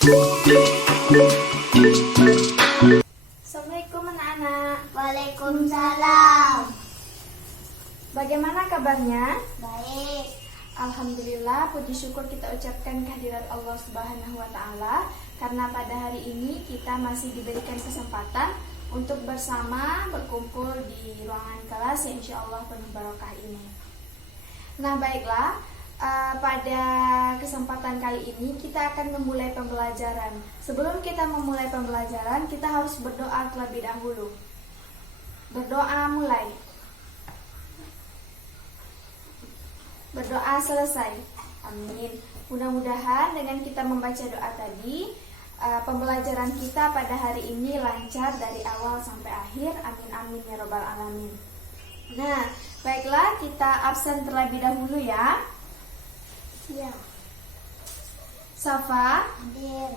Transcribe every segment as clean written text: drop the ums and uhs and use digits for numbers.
Assalamualaikum anak-anak. Waalaikumsalam. Bagaimana kabarnya? Baik. Alhamdulillah, puji syukur kita ucapkan kehadirat Allah Subhanahu wa Ta'ala, karena pada hari ini kita masih diberikan kesempatan untuk bersama berkumpul di ruangan kelas yang insya Allah penuh barokah ini. Nah baiklah, pada kesempatan kali ini kita akan memulai pembelajaran. Sebelum kita memulai pembelajaran, kita harus berdoa terlebih dahulu. Berdoa mulai. Berdoa selesai. Amin. Mudah-mudahan dengan kita membaca doa tadi, pembelajaran kita pada hari ini lancar dari awal sampai akhir. Amin amin ya robbal alamin. Nah, baiklah, kita absen terlebih dahulu ya. Ya. Safa, Hadir.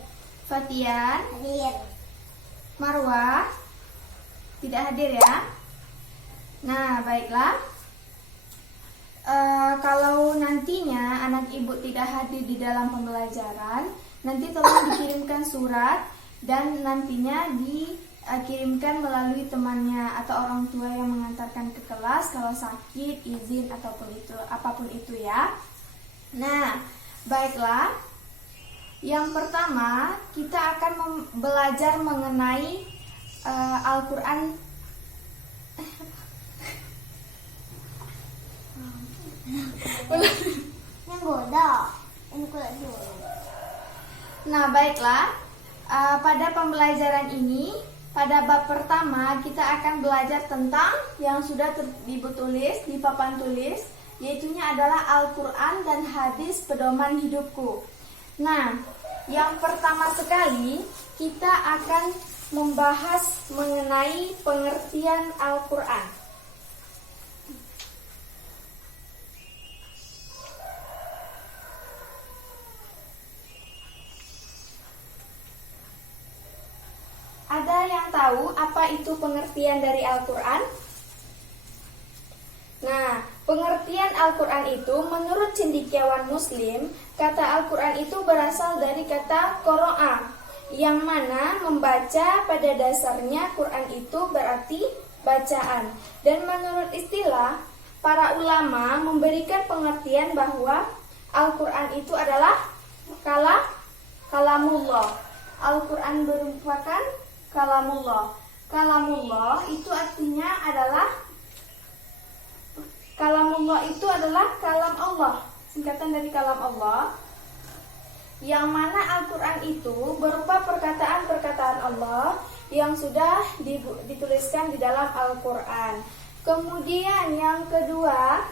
Fatian, Hadir. Marwah tidak hadir ya. Nah, baiklah. Kalau nantinya anak ibu tidak hadir di dalam pembelajaran, nanti tolong dikirimkan surat dan nantinya dikirimkan melalui temannya atau orang tua yang mengantarkan ke kelas kalau sakit, izin ataupun itu apapun itu ya. Nah, baiklah. Yang pertama, kita akan belajar mengenai Al-Qur'an. Yang bodoh. Ini kulit dulu. Nah, baiklah. Pada pembelajaran ini, pada bab pertama kita akan belajar tentang yang sudah tulis di papan tulis, yaitunya adalah Al-Qur'an dan hadis pedoman hidupku. Nah, yang pertama sekali kita akan membahas mengenai pengertian Al-Qur'an. Ada yang tahu apa itu pengertian dari Al-Qur'an? Nah, pengertian Al-Qur'an itu menurut cendekiawan Muslim, kata Al-Qur'an itu berasal dari kata qoro'a, yang mana membaca pada dasarnya Quran itu berarti bacaan. Dan menurut istilah, para ulama memberikan pengertian bahwa Al-Qur'an itu adalah kalamullah. Al-Qur'an merupakan kalamullah. Kalamullah itu artinya adalah kalam Allah, singkatan dari kalam Allah, yang mana Al-Qur'an itu berupa perkataan-perkataan Allah yang sudah dituliskan di dalam Al-Qur'an. Kemudian yang kedua,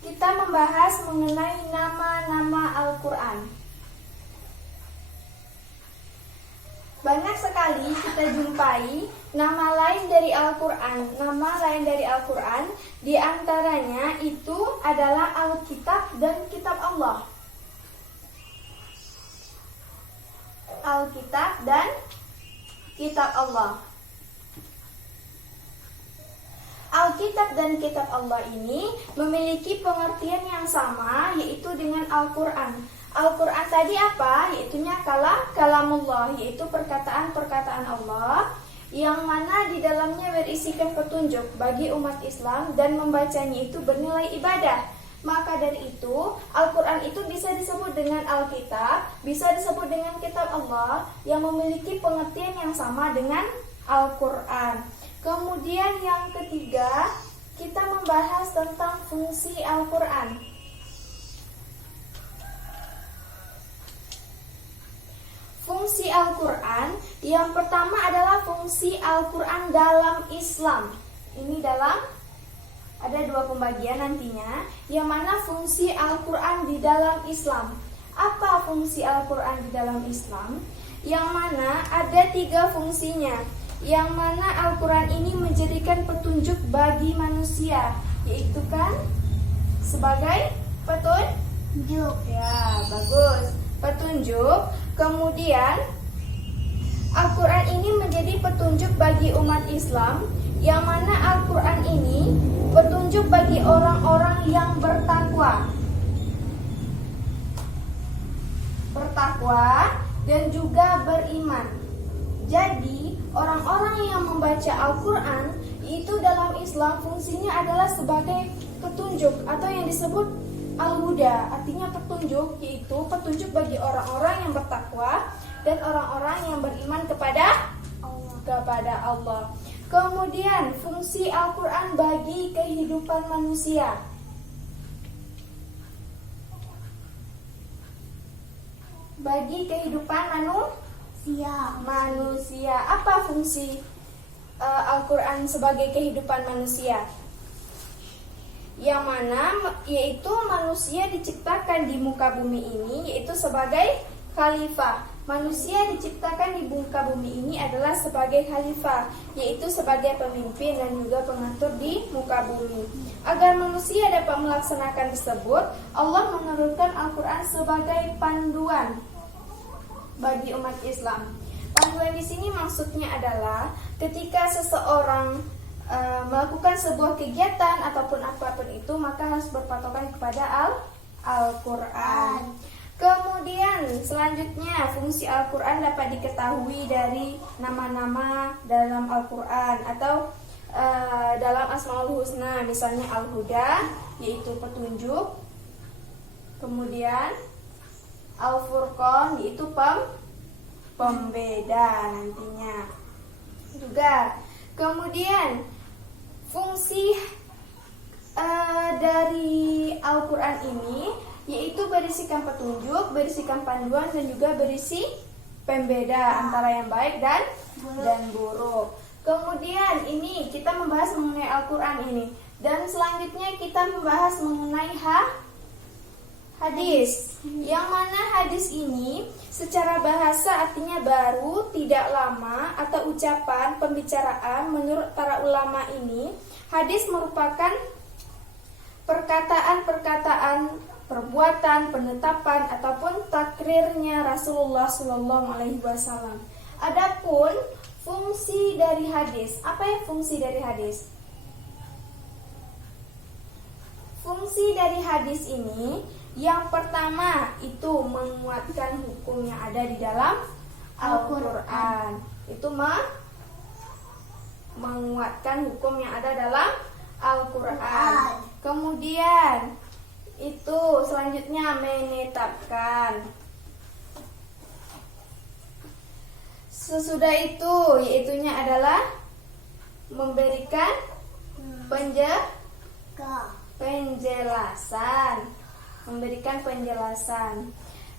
kita membahas mengenai nama-nama Al-Qur'an. Banyak sekali kita jumpai nama lain dari Al-Qur'an. Nama lain dari Al-Qur'an di antaranya itu adalah Alkitab dan Kitab Allah. Alkitab dan Kitab Allah. Alkitab dan Kitab Allah ini memiliki pengertian yang sama, yaitu dengan Al-Qur'an. Al-Qur'an tadi apa? Yaitunya kalamullah, yaitu perkataan-perkataan Allah yang mana di dalamnya berisikan petunjuk bagi umat Islam dan membacanya itu bernilai ibadah. Maka dari itu, Al-Qur'an itu bisa disebut dengan Alkitab, bisa disebut dengan Kitab Allah yang memiliki pengertian yang sama dengan Al-Qur'an. Kemudian yang ketiga, kita membahas tentang fungsi Al-Qur'an. Fungsi Al-Qur'an yang pertama adalah fungsi Al-Qur'an dalam Islam. Ini ada dua pembagian nantinya, yang mana fungsi Al-Qur'an di dalam Islam. Apa fungsi Al-Qur'an di dalam Islam? Yang mana ada 3 fungsinya. Yang mana Al-Qur'an ini menjadikan petunjuk bagi manusia, yaitu kan sebagai petunjuk. Ya, bagus. Petunjuk. Kemudian Al-Qur'an ini menjadi petunjuk bagi umat Islam, yang mana Al-Qur'an ini petunjuk bagi orang-orang yang bertakwa. bertakwa dan juga beriman. Jadi, orang-orang yang membaca Al-Quran itu dalam Islam fungsinya adalah sebagai petunjuk atau yang disebut al-huda, artinya petunjuk, yaitu petunjuk bagi orang-orang yang bertakwa dan orang-orang yang beriman kepada Allah. Kemudian fungsi Al-Quran bagi kehidupan manusia. Bagi kehidupan manusia. Apa fungsi Al-Quran sebagai kehidupan manusia? Yang mana yaitu manusia diciptakan di muka bumi ini yaitu sebagai khalifah. Manusia diciptakan di muka bumi ini adalah sebagai khalifah, yaitu sebagai pemimpin dan juga pengatur di muka bumi. Agar manusia dapat melaksanakan tersebut, Allah menurunkan Al-Quran sebagai panduan bagi umat Islam. Panduan di sini maksudnya adalah ketika seseorang melakukan sebuah kegiatan ataupun apapun itu, maka harus berpatokan kepada Al-Quran. Kemudian selanjutnya fungsi Al-Quran dapat diketahui dari nama-nama dalam Al-Quran atau dalam Asmaul Husna, misalnya Al-Huda yaitu petunjuk, kemudian Al-Furqan yaitu pembeda nantinya juga. Kemudian fungsi dari Al-Quran ini yaitu berisikan petunjuk, berisikan panduan dan juga berisi pembeda antara yang baik dan buruk. Kemudian ini kita membahas mengenai Al-Quran ini, dan selanjutnya kita membahas mengenai hadis. Yang mana hadis ini secara bahasa artinya baru, tidak lama, atau ucapan, pembicaraan. Menurut para ulama ini, hadis merupakan perkataan-perkataan, perbuatan, penetapan ataupun takrirnya Rasulullah SAW. Adapun fungsi dari hadis, apa ya fungsi dari hadis? Fungsi dari hadis ini yang pertama itu menguatkan hukum yang ada di dalam Al-Quran. Itu menguatkan hukum yang ada dalam Al-Quran. Kemudian itu selanjutnya menetapkan. Sesudah itu yaitunya adalah memberikan penjelasan. Memberikan penjelasan.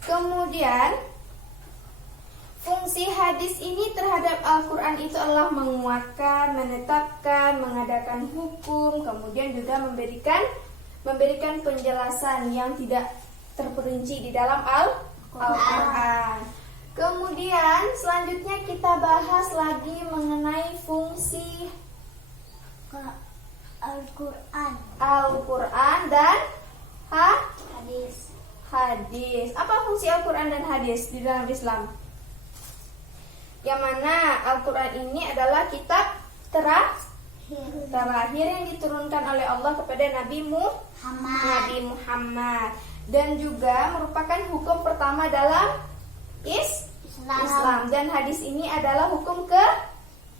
Kemudian fungsi hadis ini terhadap Al-Quran itu adalah menguatkan, menetapkan, mengadakan hukum, kemudian juga memberikan penjelasan yang tidak terperinci di dalam Al-Quran. Kemudian selanjutnya kita bahas lagi mengenai fungsi Al-Quran dan hadis. Apa fungsi Al-Quran dan hadis di dalam Islam? Yang mana Al-Quran ini adalah kitab terakhir yang diturunkan oleh Allah kepada Nabi Muhammad dan juga merupakan hukum pertama dalam Islam. Dan hadis ini adalah hukum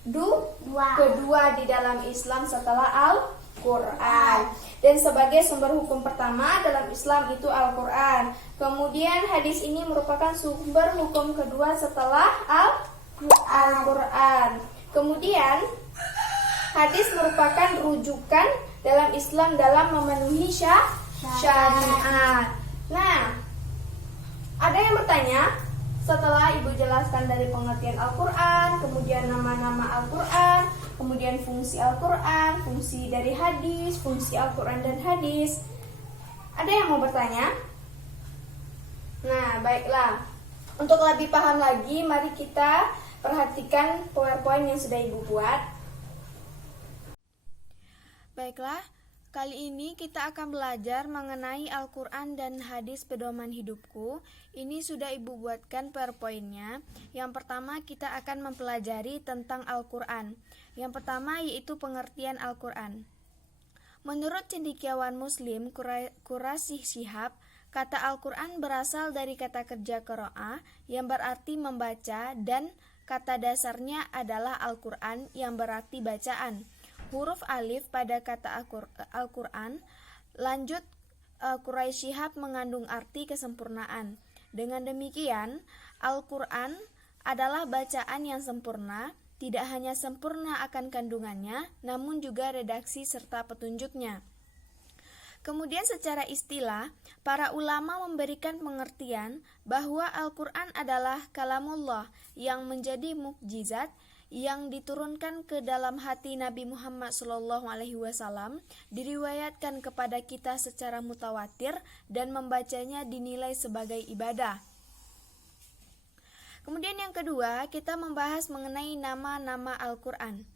kedua di dalam Islam setelah Al-Quran. Dan sebagai sumber hukum pertama dalam Islam itu Al-Quran. Kemudian hadis ini merupakan sumber hukum kedua setelah Al-Quran. Kemudian hadis merupakan rujukan dalam Islam dalam memenuhi syariat. Nah, ada yang bertanya, setelah Ibu jelaskan dari pengertian Al-Quran, kemudian nama-nama Al-Quran, kemudian fungsi Al-Quran, fungsi dari hadis, fungsi Al-Quran dan hadis, ada yang mau bertanya? Nah, baiklah. Untuk lebih paham lagi, mari kita perhatikan PowerPoint yang sudah Ibu buat. Baiklah, kali ini kita akan belajar mengenai Al-Quran dan hadis pedoman hidupku. Ini sudah Ibu buatkan PowerPoint-nya. Yang pertama kita akan mempelajari tentang Al-Quran. Yang pertama yaitu pengertian Al-Quran. Menurut cendekiawan Muslim Quraisy Shihab, Kata Al-Quran berasal dari kata kerja qira'ah yang berarti membaca dan kata dasarnya adalah Al-Quran yang berarti bacaan. Huruf alif pada kata Al-Quran lanjut Quraisy Shihab mengandung arti kesempurnaan. Dengan demikian, Al-Quran adalah bacaan yang sempurna, tidak hanya sempurna akan kandungannya, namun juga redaksi serta petunjuknya. Kemudian secara istilah, para ulama memberikan pengertian bahwa Al-Quran adalah kalamullah yang menjadi mukjizat yang diturunkan ke dalam hati Nabi Muhammad SAW, diriwayatkan kepada kita secara mutawatir dan membacanya dinilai sebagai ibadah. Kemudian yang kedua, kita membahas mengenai nama-nama Al-Quran.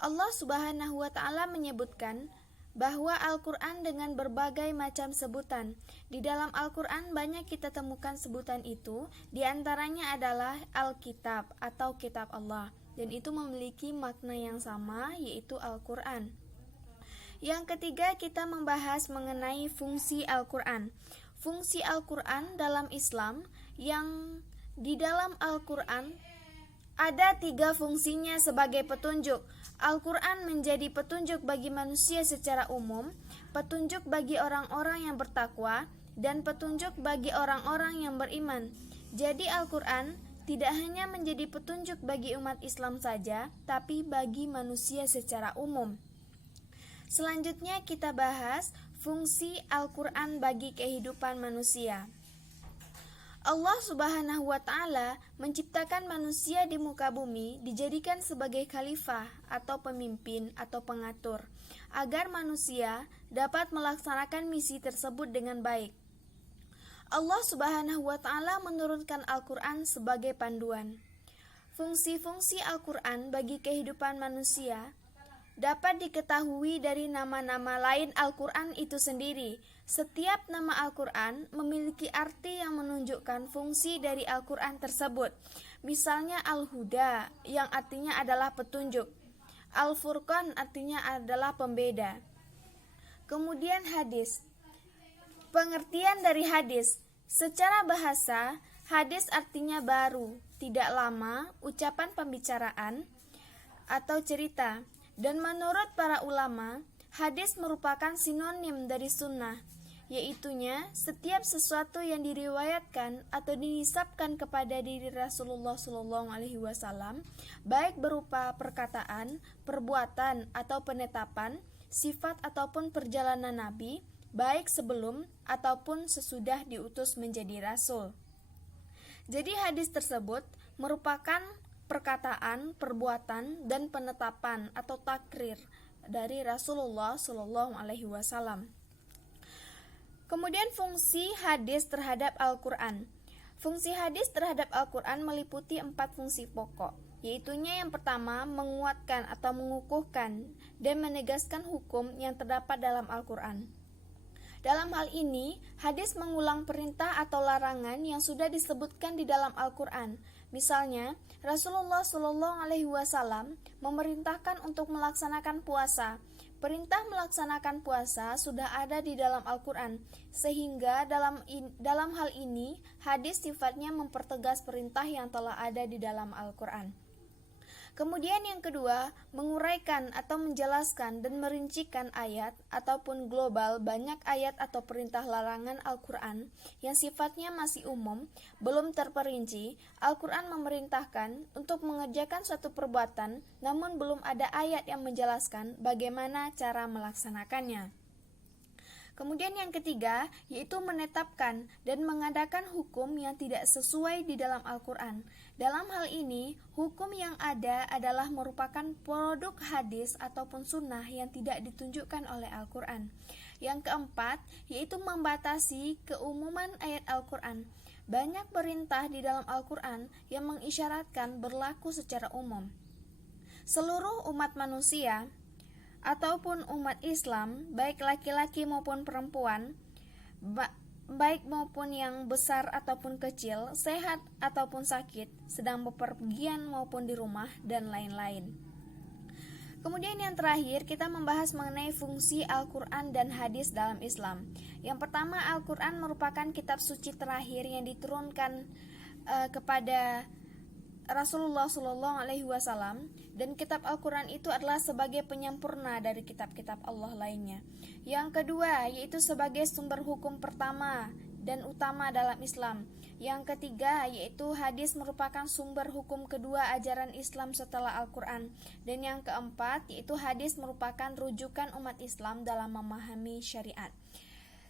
Allah Subhanahu wa Ta'ala menyebutkan bahwa Al-Quran dengan berbagai macam sebutan. Di dalam Al-Quran banyak kita temukan sebutan itu, diantaranya adalah Al-Kitab atau Kitab Allah, dan itu memiliki makna yang sama, yaitu Al-Quran. Yang ketiga, kita membahas mengenai fungsi Al-Quran. Fungsi Al-Quran dalam Islam, yang di dalam Al-Quran ada 3 fungsinya sebagai petunjuk. Al-Quran menjadi petunjuk bagi manusia secara umum, petunjuk bagi orang-orang yang bertakwa, dan petunjuk bagi orang-orang yang beriman. Jadi Al-Quran tidak hanya menjadi petunjuk bagi umat Islam saja, tapi bagi manusia secara umum. Selanjutnya kita bahas fungsi Al-Quran bagi kehidupan manusia. Allah Subhanahu wa Ta'ala menciptakan manusia di muka bumi dijadikan sebagai khalifah atau pemimpin atau pengatur, agar manusia dapat melaksanakan misi tersebut dengan baik. Allah Subhanahu wa Ta'ala menurunkan Al-Quran sebagai panduan. Fungsi-fungsi Al-Quran bagi kehidupan manusia dapat diketahui dari nama-nama lain Al-Quran itu sendiri. Setiap nama Al-Quran memiliki arti yang menunjukkan fungsi dari Al-Quran tersebut. Misalnya Al-Huda yang artinya adalah petunjuk, Al-Furqan artinya adalah pembeda. Kemudian hadis. Pengertian dari hadis. Secara bahasa, hadis artinya baru, tidak lama, ucapan pembicaraan atau cerita. Dan menurut para ulama, hadis merupakan sinonim dari sunnah, yaitunya setiap sesuatu yang diriwayatkan atau dinisabkan kepada diri Rasulullah SAW, baik berupa perkataan, perbuatan atau penetapan, sifat ataupun perjalanan Nabi, baik sebelum ataupun sesudah diutus menjadi Rasul. Jadi hadis tersebut merupakan perkataan, perbuatan, dan penetapan atau takrir dari Rasulullah SAW. Kemudian fungsi hadis terhadap Al-Quran. Fungsi hadis terhadap Al-Quran meliputi 4 fungsi pokok, yaitunya yang pertama menguatkan atau mengukuhkan dan menegaskan hukum yang terdapat dalam Al-Quran. Dalam hal ini, hadis mengulang perintah atau larangan yang sudah disebutkan di dalam Al-Quran. Misalnya, Rasulullah SAW memerintahkan untuk melaksanakan puasa. Perintah melaksanakan puasa sudah ada di dalam Al-Quran, sehingga dalam hal ini hadis sifatnya mempertegas perintah yang telah ada di dalam Al-Quran. Kemudian yang kedua, menguraikan atau menjelaskan dan merincikan ayat ataupun global banyak ayat atau perintah larangan Al-Quran yang sifatnya masih umum, belum terperinci. Al-Quran memerintahkan untuk mengerjakan suatu perbuatan, namun belum ada ayat yang menjelaskan bagaimana cara melaksanakannya. Kemudian yang ketiga, yaitu menetapkan dan mengadakan hukum yang tidak sesuai di dalam Al-Quran. Dalam hal ini, hukum yang ada adalah merupakan produk hadis ataupun sunnah yang tidak ditunjukkan oleh Al-Quran. Yang keempat, yaitu membatasi keumuman ayat Al-Quran. Banyak perintah di dalam Al-Quran yang mengisyaratkan berlaku secara umum. Seluruh umat manusia ataupun umat Islam, baik laki-laki maupun perempuan, baik maupun yang besar ataupun kecil, sehat ataupun sakit, sedang bepergian maupun di rumah, dan lain-lain. Kemudian yang terakhir kita membahas mengenai fungsi Al-Quran dan hadis dalam Islam. Yang pertama, Al-Quran merupakan kitab suci terakhir yang diturunkan kepada Rasulullah SAW, dan kitab Al-Quran itu adalah sebagai penyempurna dari kitab-kitab Allah lainnya. Yang kedua, yaitu sebagai sumber hukum pertama dan utama dalam Islam. Yang ketiga, yaitu hadis merupakan sumber hukum kedua ajaran Islam setelah Al-Quran. Dan yang keempat, yaitu hadis merupakan rujukan umat Islam dalam memahami syariat.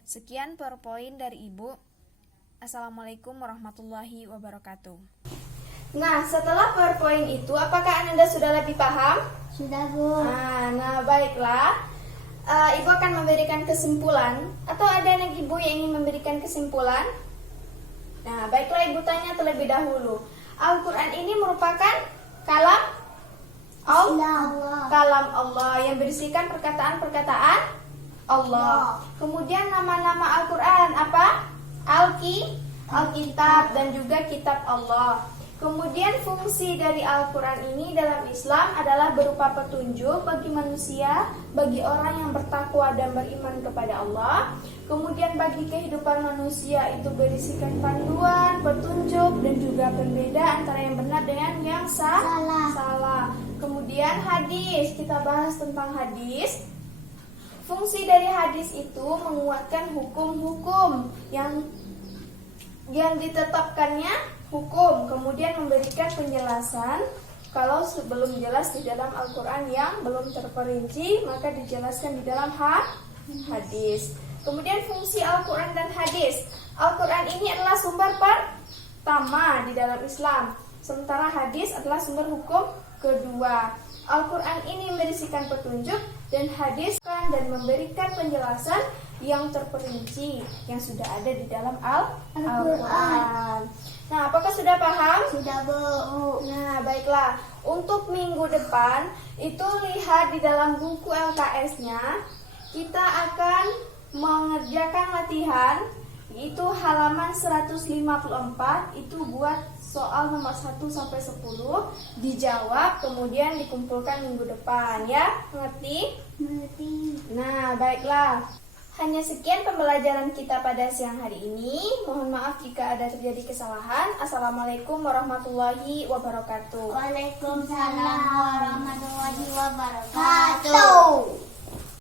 Sekian PowerPoint dari Ibu. Assalamualaikum warahmatullahi wabarakatuh. Nah, setelah PowerPoint itu, apakah Anda sudah lebih paham? Sudah, Bu. Nah, baiklah. Ibu akan memberikan kesimpulan. Atau ada anak Ibu yang ingin memberikan kesimpulan? Nah, baiklah, Ibu tanya terlebih dahulu. Al-Quran ini merupakan kalam Allah yang berisikan perkataan-perkataan Allah. Kemudian nama-nama Al-Quran apa? Alkitab dan juga kitab Allah. Kemudian fungsi dari Al-Quran ini dalam Islam adalah berupa petunjuk bagi manusia, bagi orang yang bertakwa dan beriman kepada Allah. Kemudian bagi kehidupan manusia itu berisikan panduan, petunjuk, dan juga pembeda antara yang benar dengan yang salah. Kemudian hadis, kita bahas tentang hadis. Fungsi dari hadis itu menguatkan hukum-hukum yang ditetapkannya hukum, kemudian memberikan penjelasan kalau belum jelas di dalam Al-Quran yang belum terperinci, maka dijelaskan di dalam hadis. Kemudian fungsi Al-Quran dan hadis. Al-Quran ini adalah sumber pertama di dalam Islam, sementara hadis adalah sumber hukum kedua. Al-Quran ini berisikan petunjuk dan hadis dan memberikan penjelasan yang terperinci yang sudah ada di dalam Al-Quran. Nah, apakah sudah paham? Sudah, Bu. Nah, baiklah. Untuk minggu depan, itu lihat di dalam buku LKS-nya, kita akan mengerjakan latihan, yaitu halaman 154, itu buat soal nomor 1 sampai 10, dijawab, kemudian dikumpulkan minggu depan, ya? Mengerti? Mengerti. Nah, baiklah. Hanya sekian pembelajaran kita pada siang hari ini. Mohon maaf jika ada terjadi kesalahan. Assalamualaikum warahmatullahi wabarakatuh. Waalaikumsalam warahmatullahi wabarakatuh.